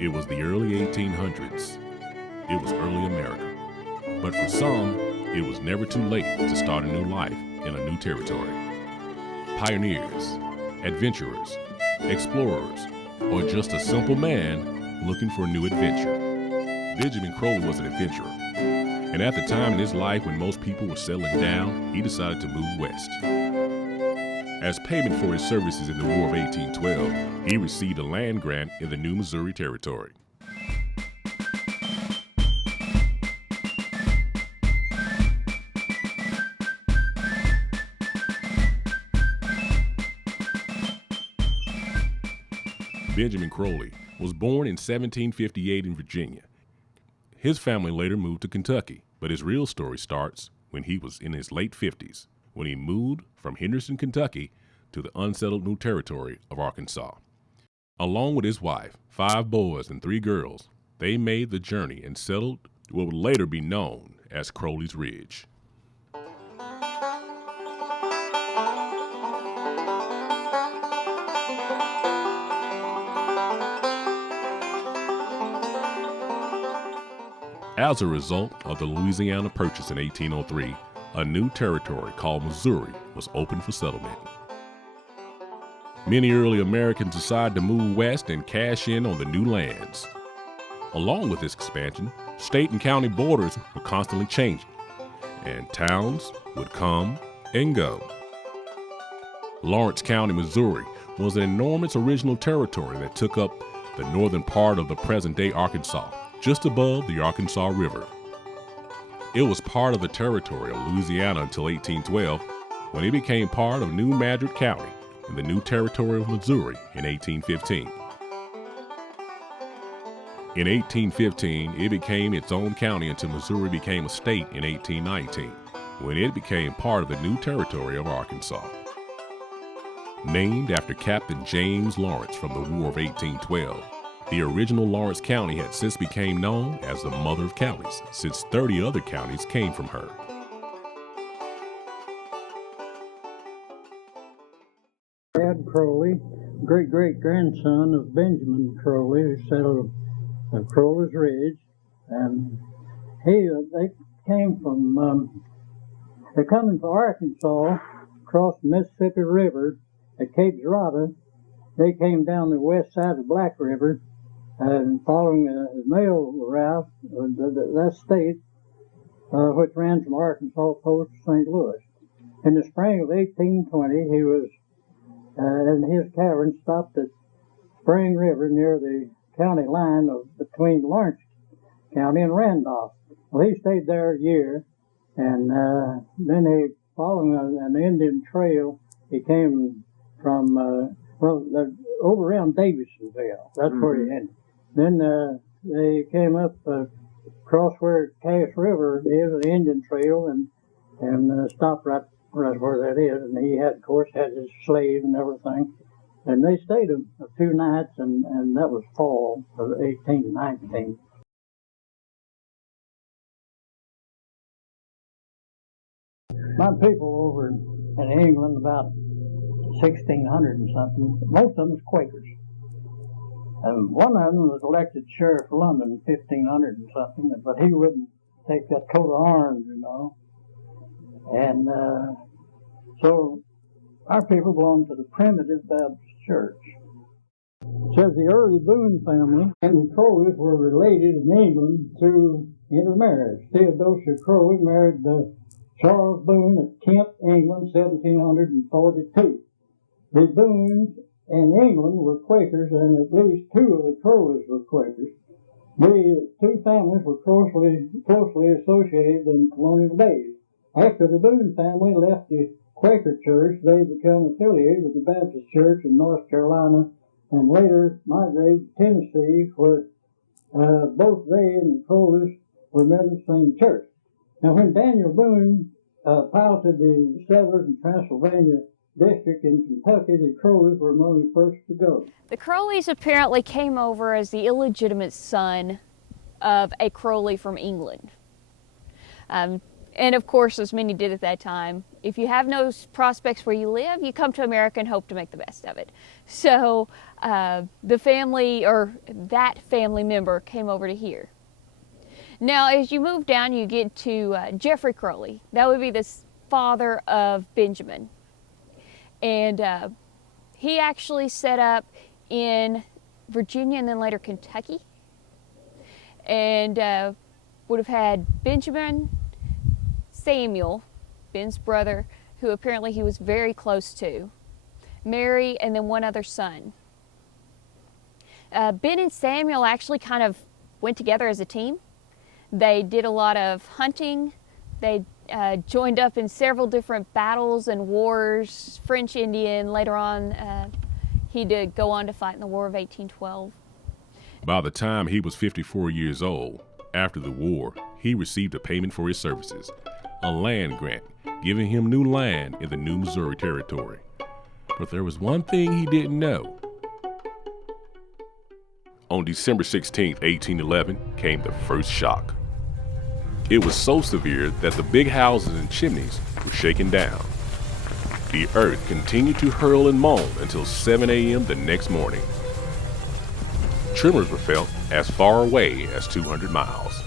It was the early 1800s. It was early America. But for some, it was never too late to start a new life in a new territory. Pioneers, adventurers, explorers, or just a simple man looking for a new adventure. Benjamin Crowley was an adventurer. And at the time in his life when most people were settling down, he decided to move west. As payment for his services in the War of 1812, he received a land grant in the new Missouri Territory. Benjamin Crowley was born in 1758 in Virginia. His family later moved to Kentucky, but his real story starts when he was in his late 50s, when he moved from Henderson, Kentucky to the unsettled new territory of Arkansas. Along with his wife, 5 boys and 3 girls, they made the journey and settled what would later be known as Crowley's Ridge. As a result of the Louisiana Purchase in 1803, a new territory called Missouri was opened for settlement. Many early Americans decided to move west and cash in on the new lands. Along with this expansion, state and county borders were constantly changing, and towns would come and go. Lawrence County, Missouri was an enormous original territory that took up the northern part of the present-day Arkansas, just above the Arkansas River. It was part of the territory of Louisiana until 1812, when it became part of New Madrid County in the new territory of Missouri in 1815. In 1815, it became its own county until Missouri became a state in 1819, when it became part of the new territory of Arkansas. Named after Captain James Lawrence from the War of 1812, the original Lawrence County had since become known as the Mother of Counties, since 30 other counties came from her. Brad Crowley, great-great-grandson of Benjamin Crowley, who settled at Crowley's Ridge, and they came from, they're coming from Arkansas, across the Mississippi River at Cape Girardeau. They came down the west side of Black River, and following the mail route, that state, which ran from Arkansas Post to St. Louis. In the spring of 1820, he was in his cabin stopped at Spring River near the county line between Lawrence County and Randolph. Well, he stayed there a year, and then he, following an Indian trail, he came from, over around Davisonville. That's where he ended. Then they came up across where Cass River is, the Indian Trail, and stopped right where that is. And he had, of course, had his slave and everything. And they stayed a few nights, and that was fall of 1819. My people over in England, about 1600 and something, most of them was Quakers. One of them was elected sheriff of London in 1500 and something, but he wouldn't take that coat of arms, you know. And so our people belonged to the Primitive Baptist Church. It says the early Boone family and the Crowleys were related in England through intermarriage. Theodosia Crowley married Charles Boone at Kent, England, 1742. The Boones in England were Quakers, and at least 2 of the Crowleys were Quakers. The 2 families were closely associated in colonial days. After the Boone family left the Quaker Church, they became affiliated with the Baptist Church in North Carolina, and later migrated to Tennessee, where both they and the Crowleys were members of the same church. Now, when Daniel Boone piloted the settlers in Transylvania district in Kentucky, the Crowleys were among the first to go. The Crowleys apparently came over as the illegitimate son of a Crowley from England. And of course, as many did at that time, If you have no prospects where you live, you come to America and hope to make the best of it. So the family, or that family member, came over to here. Now, as you move down, you get to Jeffrey Crowley. That would be the father of Benjamin. And he actually set up in Virginia and then later Kentucky. And would have had Benjamin, Samuel, Ben's brother, who apparently he was very close to, Mary, and then one other son. Ben and Samuel actually kind of went together as a team. They did a lot of hunting. They joined up in several different battles and wars, French, Indian. Later on, he did go on to fight in the War of 1812. By the time he was 54 years old, after the war, he received a payment for his services, a land grant, giving him new land in the new Missouri Territory. But there was one thing he didn't know. On December 16, 1811, came the first shock. It was so severe that the big houses and chimneys were shaken down. The earth continued to hurl and moan until 7 a.m. the next morning. Tremors were felt as far away as 200 miles.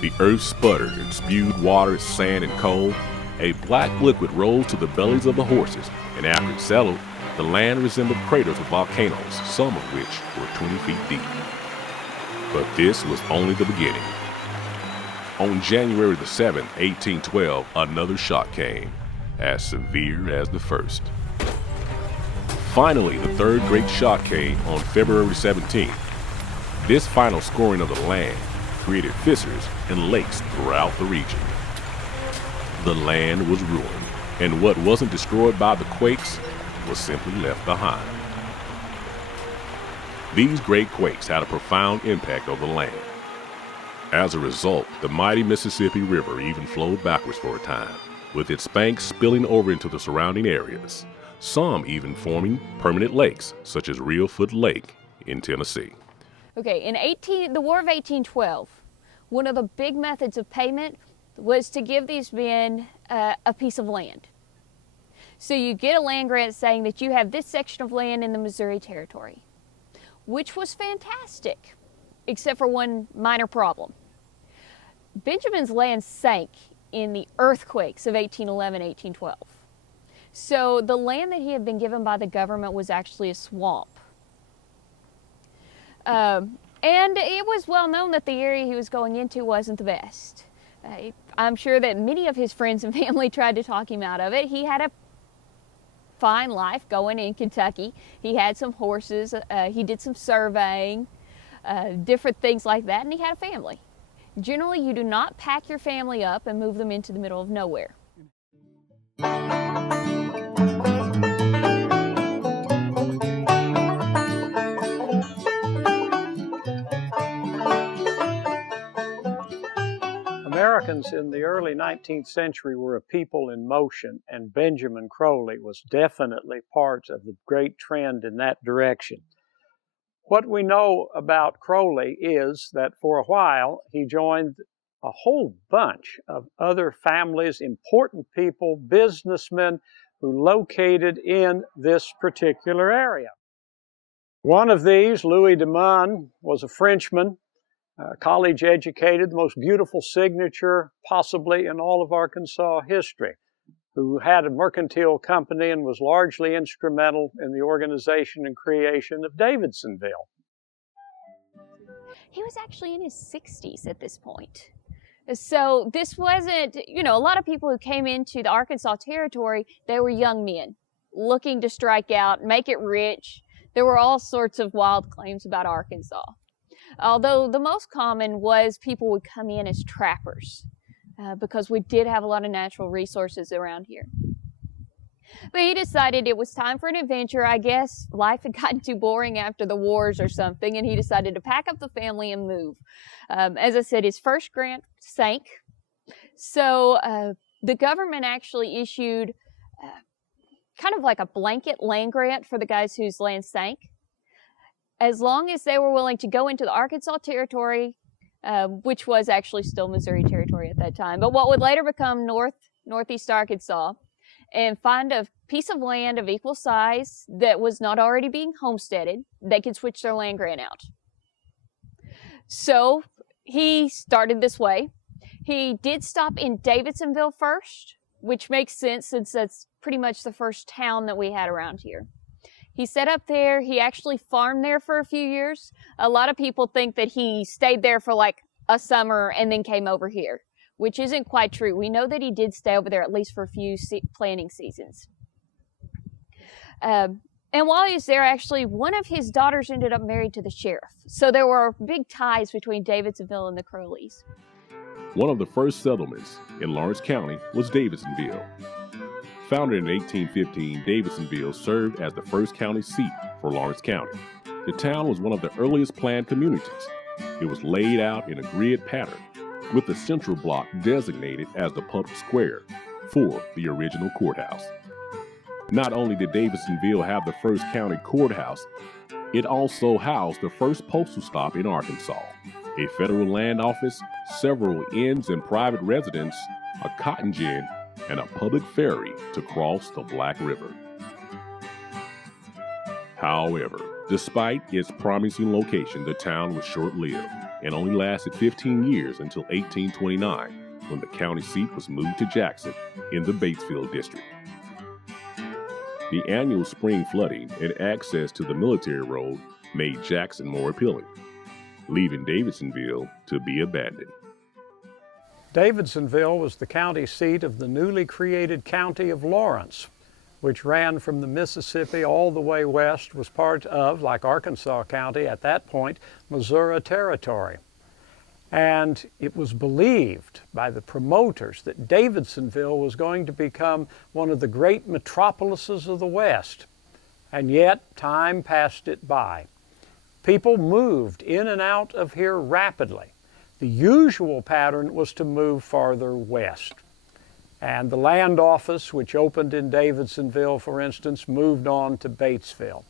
The earth sputtered and spewed water, sand, and coal. A black liquid rose to the bellies of the horses, and after it settled, the land resembled craters of volcanoes, some of which were 20 feet deep. But this was only the beginning. On January the 7th, 1812, another shock came, as severe as the first. Finally, the third great shock came on February 17th. This final scoring of the land created fissures and lakes throughout the region. The land was ruined, and what wasn't destroyed by the quakes was simply left behind. These great quakes had a profound impact on the land. As a result, the mighty Mississippi River even flowed backwards for a time, with its banks spilling over into the surrounding areas, some even forming permanent lakes, such as Reelfoot Lake in Tennessee. Okay, in the War of 1812, one of the big methods of payment was to give these men a piece of land. So you get a land grant saying that you have this section of land in the Missouri Territory, which was fantastic, except for one minor problem. Benjamin's land sank in the earthquakes of 1811, 1812. So the land that he had been given by the government was actually a swamp. And it was well known that the area he was going into wasn't the best. I'm sure that many of his friends and family tried to talk him out of it. He had a fine life going in Kentucky. He had some horses, he did some surveying, different things like that, and he had a family. Generally, you do not pack your family up and move them into the middle of nowhere. Americans in the early 19th century were a people in motion, and Benjamin Crowley was definitely part of the great trend in that direction. What we know about Crowley is that for a while he joined a whole bunch of other families, important people, businessmen who located in this particular area. One of these, Louis de Man, was a Frenchman, college educated, the most beautiful signature possibly in all of Arkansas history, who had a mercantile company and was largely instrumental in the organization and creation of Davidsonville. He was actually in his 60s at this point. So this wasn't, a lot of people who came into the Arkansas Territory, they were young men looking to strike out, make it rich. There were all sorts of wild claims about Arkansas. Although the most common was people would come in as trappers because we did have a lot of natural resources around here. But he decided it was time for an adventure. I guess life had gotten too boring after the wars or something, and he decided to pack up the family and move. As I said, his first grant sank. So the government actually issued kind of like a blanket land grant for the guys whose land sank, as long as they were willing to go into the Arkansas Territory, which was actually still Missouri Territory at that time, but what would later become Northeast Arkansas, and find a piece of land of equal size that was not already being homesteaded, they could switch their land grant out. So he started this way. He did stop in Davidsonville first, which makes sense since that's pretty much the first town that we had around here. He set up there. He actually farmed there for a few years. A lot of people think that he stayed there for like a summer and then came over here, which isn't quite true. We know that he did stay over there at least for a few planting seasons. And while he was there, actually, one of his daughters ended up married to the sheriff. So there were big ties between Davidsonville and the Crowleys. One of the first settlements in Lawrence County was Davidsonville. Founded in 1815, Davidsonville served as the first county seat for Lawrence County. The town was one of the earliest planned communities. It was laid out in a grid pattern, with the central block designated as the public square for the original courthouse. Not only did Davidsonville have the first county courthouse, it also housed the first postal stop in Arkansas, a federal land office, several inns and private residence, a cotton gin, and a public ferry to cross the Black River. However, despite its promising location, the town was short-lived and only lasted 15 years until 1829, when the county seat was moved to Jackson in the Batesville district. The annual spring flooding and access to the military road made Jackson more appealing, leaving Davidsonville to be abandoned. Davidsonville was the county seat of the newly created county of Lawrence, which ran from the Mississippi all the way west, was part of, like Arkansas County at that point, Missouri Territory. And it was believed by the promoters that Davidsonville was going to become one of the great metropolises of the West. And yet, time passed it by. People moved in and out of here rapidly. The usual pattern was to move farther west. And the land office, which opened in Davidsonville, for instance, moved on to Batesville.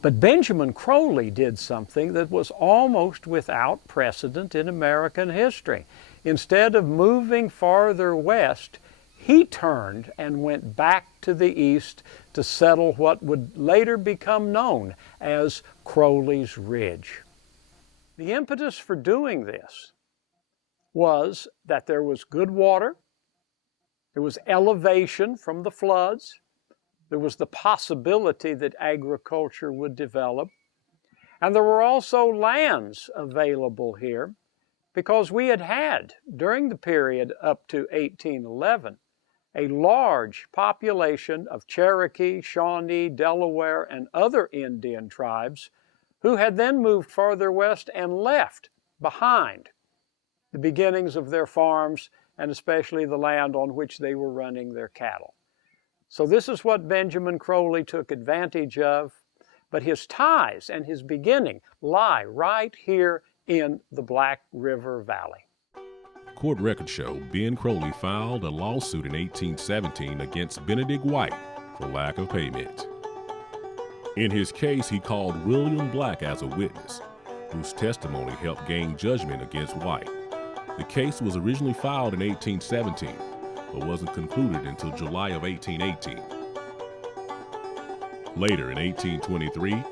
But Benjamin Crowley did something that was almost without precedent in American history. Instead of moving farther west, he turned and went back to the east to settle what would later become known as Crowley's Ridge. The impetus for doing this was that there was good water, there was elevation from the floods, there was the possibility that agriculture would develop, and there were also lands available here because we had, during the period up to 1811, a large population of Cherokee, Shawnee, Delaware, and other Indian tribes who had then moved farther west and left behind the beginnings of their farms and especially the land on which they were running their cattle. So this is what Benjamin Crowley took advantage of, but his ties and his beginning lie right here in the Black River Valley. Court records show Ben Crowley filed a lawsuit in 1817 against Benedict White for lack of payment. In his case, he called William Black as a witness, whose testimony helped gain judgment against White. The case was originally filed in 1817, but wasn't concluded until July of 1818. Later, in 1823,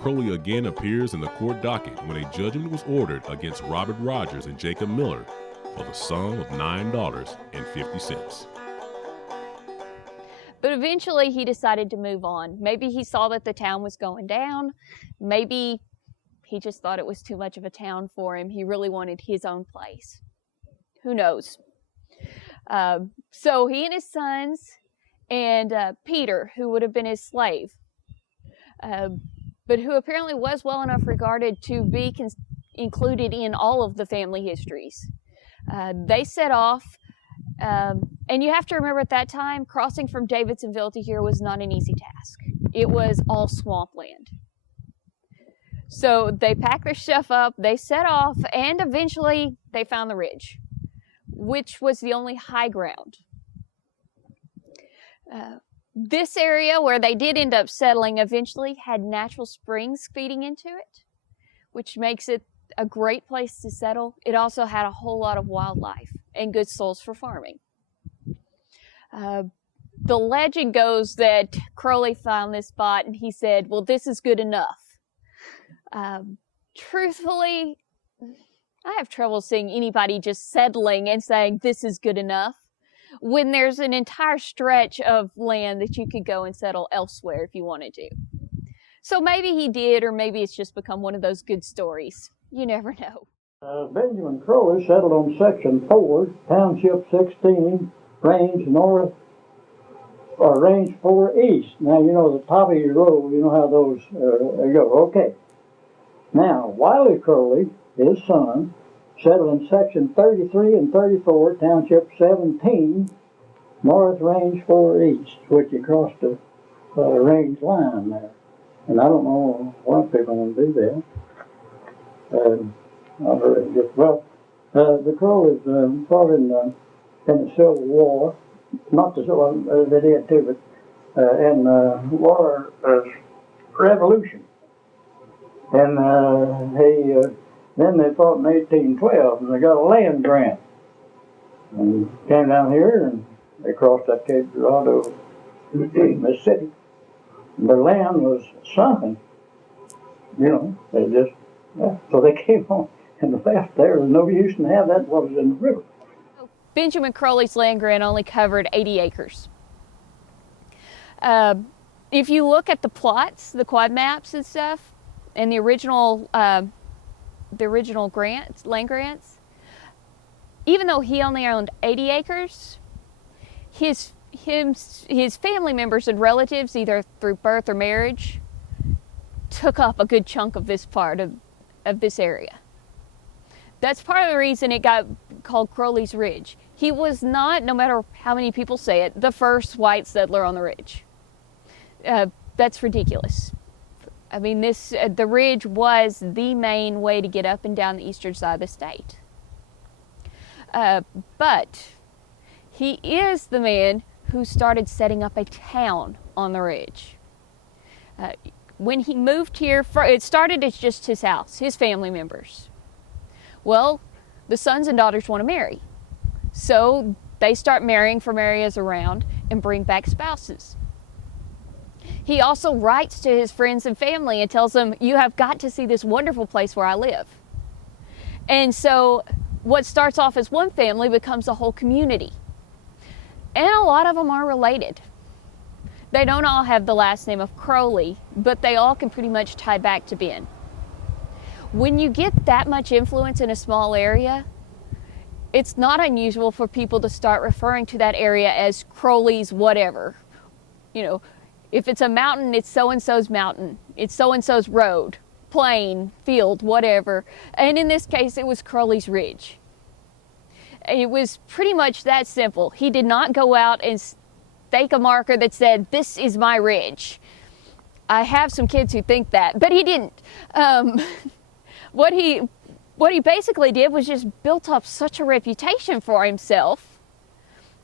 Crowley again appears in the court docket when a judgment was ordered against Robert Rogers and Jacob Miller for the sum of $9.50. But eventually he decided to move on. Maybe he saw that the town was going down. Maybe he just thought it was too much of a town for him. He really wanted his own place. Who knows? So he and his sons and Peter, who would have been his slave, but who apparently was well enough regarded to be included in all of the family histories. They set off, and you have to remember at that time, crossing from Davidsonville to here was not an easy task. It was all swampland. So they packed their stuff up, they set off, and eventually they found the ridge, which was the only high ground. This area where they did end up settling eventually had natural springs feeding into it, which makes it a great place to settle. It also had a whole lot of wildlife and good soils for farming. The legend goes that Crowley found this spot and he said, well, this is good enough. Truthfully, I have trouble seeing anybody just settling and saying this is good enough when there's an entire stretch of land that you could go and settle elsewhere if you wanted to. So maybe he did, or maybe it's just become one of those good stories. You never know. Benjamin Crowley settled on Section 4, Township 16, Range North, or Range 4 East. Now, you know the top of your row, you know how those go. Okay. Now, Wiley Crowley, his son, settled in Section 33 and 34, Township 17, North Range 4 East, which you crossed the range line there. And I don't know why people want to do that. The Crowleys fought in the Civil War. Not the Civil War, they did too, but in the War Revolution. And then they fought in 1812, and they got a land grant. And came down here, and they crossed that Cape Girardeau, Mississippi. Their land was sunken, you know, they just, so they came on and left there. There's no use in having that what was in the river. Benjamin Crowley's land grant only covered 80 acres. If you look at the plots, the quad maps and stuff, and the original grants, land grants, even though he only owned 80 acres, his family members and relatives, either through birth or marriage, took up a good chunk of this part of this area. That's part of the reason it got called Crowley's Ridge. He was not, no matter how many people say it, the first white settler on the ridge. That's ridiculous. I mean, the ridge was the main way to get up and down the eastern side of the state. But he is the man who started setting up a town on the ridge. When he moved here, it started as just his house, his family members. Well, the sons and daughters want to marry. So they start marrying from areas around and bring back spouses. He also writes to his friends and family and tells them, you have got to see this wonderful place where I live. And so what starts off as one family becomes a whole community. And a lot of them are related. They don't all have the last name of Crowley, but they all can pretty much tie back to Ben. When you get that much influence in a small area, it's not unusual for people to start referring to that area as Crowley's whatever. You know, if it's a mountain, it's so-and-so's mountain. It's so-and-so's road, plain, field, whatever. And in this case, it was Crowley's Ridge. It was pretty much that simple. He did not go out and stake a marker that said, this is my ridge. I have some kids who think that, but he didn't. What he basically did was just built up such a reputation for himself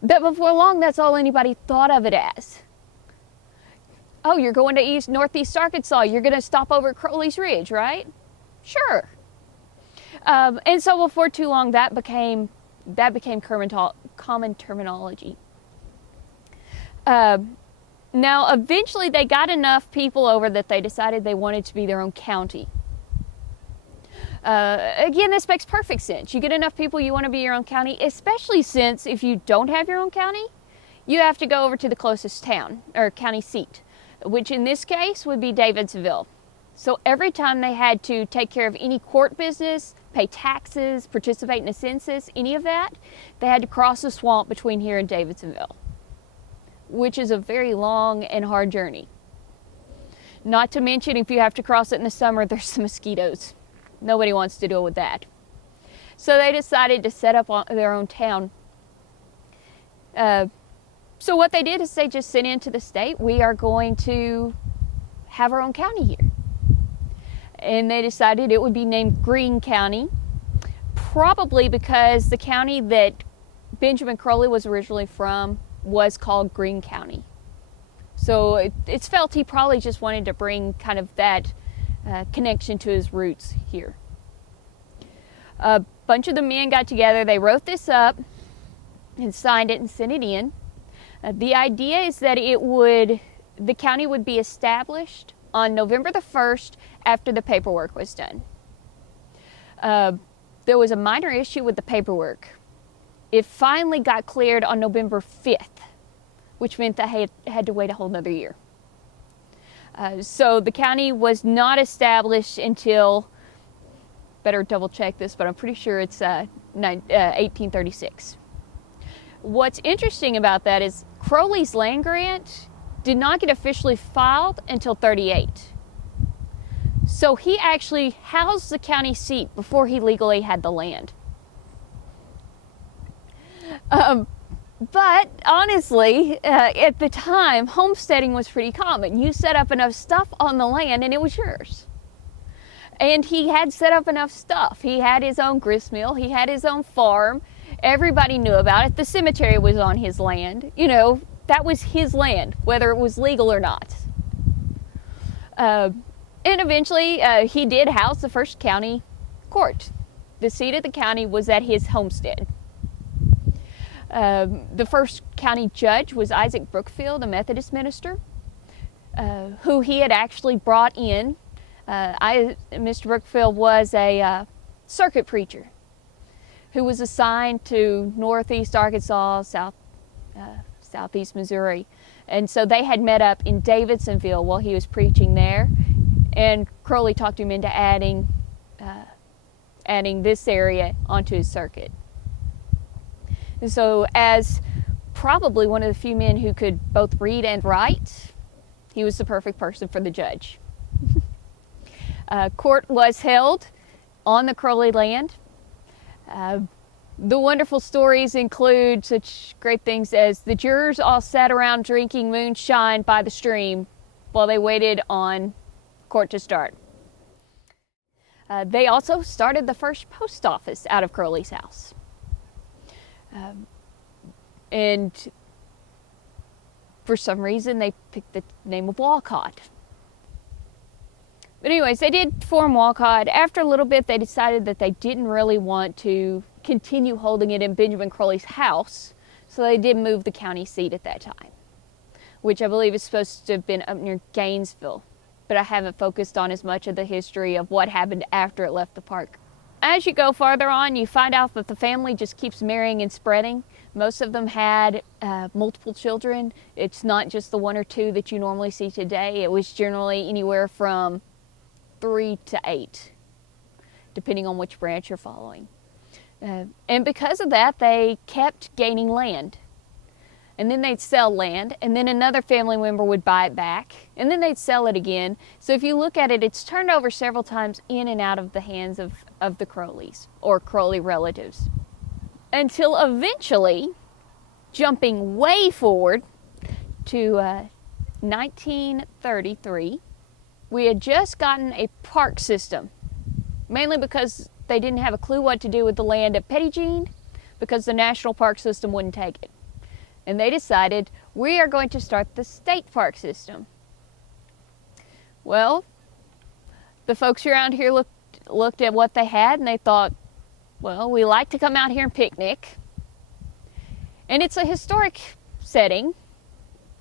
that before long, that's all anybody thought of it as. Oh, you're going to northeast Arkansas. You're going to stop over at Crowley's Ridge, right? Sure. And so before too long, that became common terminology. Now, eventually, they got enough people over that they decided they wanted to be their own county. Again, this makes perfect sense. You get enough people, you want to be your own county, especially since if you don't have your own county, you have to go over to the closest town or county seat, which in this case would be Davidsonville. So every time they had to take care of any court business, pay taxes, participate in a census, any of that, they had to cross the swamp between here and Davidsonville, which is a very long and hard journey. Not to mention, if you have to cross it in the summer, there's the mosquitoes. Nobody wants to deal with that. So they decided to set up their own town. So what they did is they just sent into the state, we are going to have our own county here. And they decided it would be named Greene County, probably because the county that Benjamin Crowley was originally from was called Greene County. So it's felt he probably just wanted to bring kind of that connection to his roots here. A bunch of the men got together, they wrote this up and signed it and sent it in. The idea is that the county would be established on November the 1st after the paperwork was done. There was a minor issue with the paperwork. It finally got cleared on November 5th, which meant that I had to wait a whole nother year. So the county was not established until, better double check this, but I'm pretty sure it's 1836. What's interesting about that is Crowley's land grant did not get officially filed until 38. So he actually housed the county seat before he legally had the land. But honestly, at the time, homesteading was pretty common. You set up enough stuff on the land and it was yours. And he had set up enough stuff. He had his own grist mill. He had his own farm. Everybody knew about it. The cemetery was on his land. You know, that was his land, whether it was legal or not. And eventually, he did house the first county court. The seat of the county was at his homestead. The first county judge was Isaac Brookfield, a Methodist minister, who he had actually brought in. Mr. Brookfield was a circuit preacher who was assigned to northeast Arkansas, southeast Missouri. And so they had met up in Davidsonville while he was preaching there. And Crowley talked him into adding this area onto his circuit. And so as probably one of the few men who could both read and write, he was the perfect person for the judge. Court was held on the Crowley land. The wonderful stories include such great things as the jurors all sat around drinking moonshine by the stream while they waited on court to start. They also started the first post office out of Crowley's house. And for some reason they picked the name of Walcott. But anyways, they did form Walcott. After a little bit, they decided that they didn't really want to continue holding it in Benjamin Crowley's house, so they did move the county seat at that time, which I believe is supposed to have been up near Gainesville, but I haven't focused on as much of the history of what happened after it left the park. As you go farther on, you find out that the family just keeps marrying and spreading. Most of them had multiple children. It's not just the one or two that you normally see today. It was generally anywhere from 3 to 8, depending on which branch you're following. And because of that, they kept gaining land. And then they'd sell land, and then another family member would buy it back, and then they'd sell it again. So if you look at it, it's turned over several times in and out of the hands of the Crowleys, or Crowley relatives. Until eventually, jumping way forward to 1933, we had just gotten a park system, mainly because they didn't have a clue what to do with the land at Pettigene, because the national park system wouldn't take it. And they decided, we are going to start the state park system. Well, the folks around here looked at what they had and they thought, well, we like to come out here and picnic. And it's a historic setting.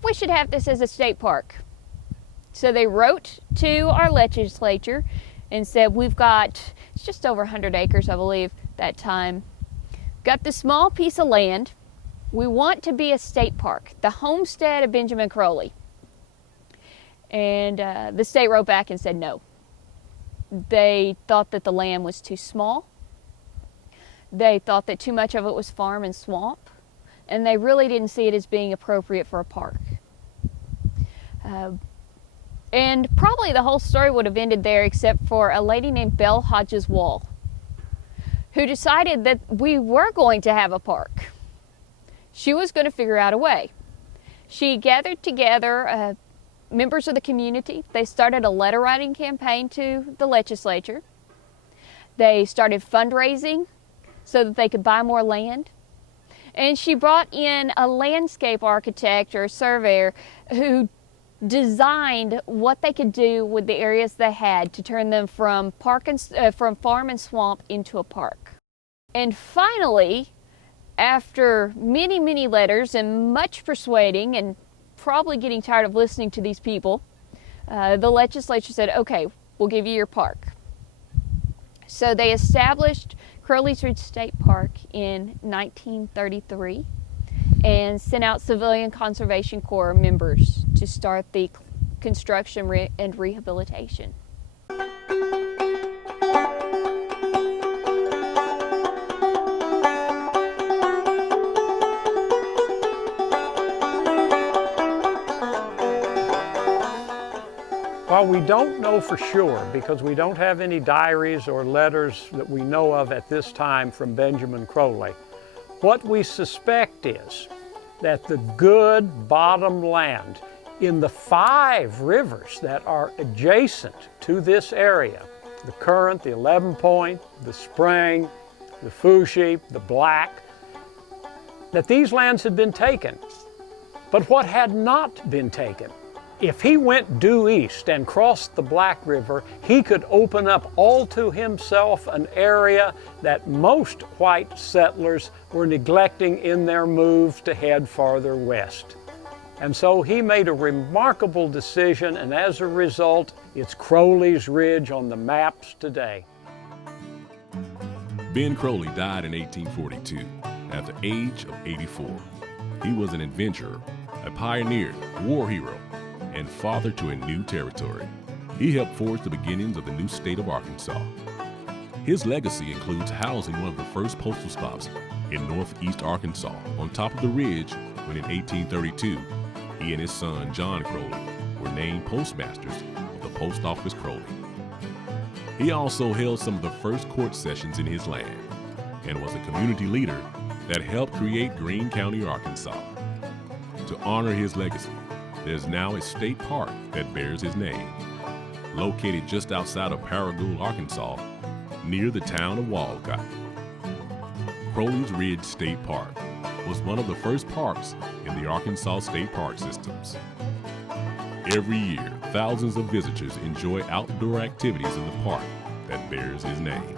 We should have this as a state park. So they wrote to our legislature and said, we've got, it's just over 100 acres, I believe, that time. Got this small piece of land. We want to be a state park, the homestead of Benjamin Crowley. And the state wrote back and said no. They thought that the land was too small. They thought that too much of it was farm and swamp. And they really didn't see it as being appropriate for a park. And probably the whole story would have ended there except for a lady named Belle Hodges Wall, who decided that we were going to have a park. She was going to figure out a way. She gathered together members of the community. They started a letter writing campaign to the legislature. They started fundraising so that they could buy more land. And she brought in a landscape architect or a surveyor who designed what they could do with the areas they had to turn them from farm and swamp into a park. And finally, After many, many letters and much persuading and probably getting tired of listening to these people, the legislature said, okay, we'll give you your park. So they established Crowley's Ridge State Park in 1933 and sent out Civilian Conservation Corps members to start the construction and rehabilitation. Well, we don't know for sure because we don't have any diaries or letters that we know of at this time from Benjamin Crowley. What we suspect is that the good bottom land in the 5 rivers that are adjacent to this area, the Current, the 11 Point, the Spring, the Foushee, the Black, that these lands had been taken. But what had not been taken? If he went due east and crossed the Black River, he could open up all to himself an area that most white settlers were neglecting in their move to head farther west. And so he made a remarkable decision, and as a result, it's Crowley's Ridge on the maps today. Ben Crowley died in 1842 at the age of 84. He was an adventurer, a pioneer, war hero, and father to a new territory. He helped forge the beginnings of the new state of Arkansas. His legacy includes housing one of the first postal stops in northeast Arkansas on top of the ridge when in 1832, he and his son John Crowley were named postmasters of the Post Office Crowley. He also held some of the first court sessions in his land and was a community leader that helped create Greene County, Arkansas. To honor his legacy, there's now a state park that bears his name, located just outside of Paragould, Arkansas, near the town of Walcott. Crowley's Ridge State Park was one of the first parks in the Arkansas state park systems. Every year, thousands of visitors enjoy outdoor activities in the park that bears his name.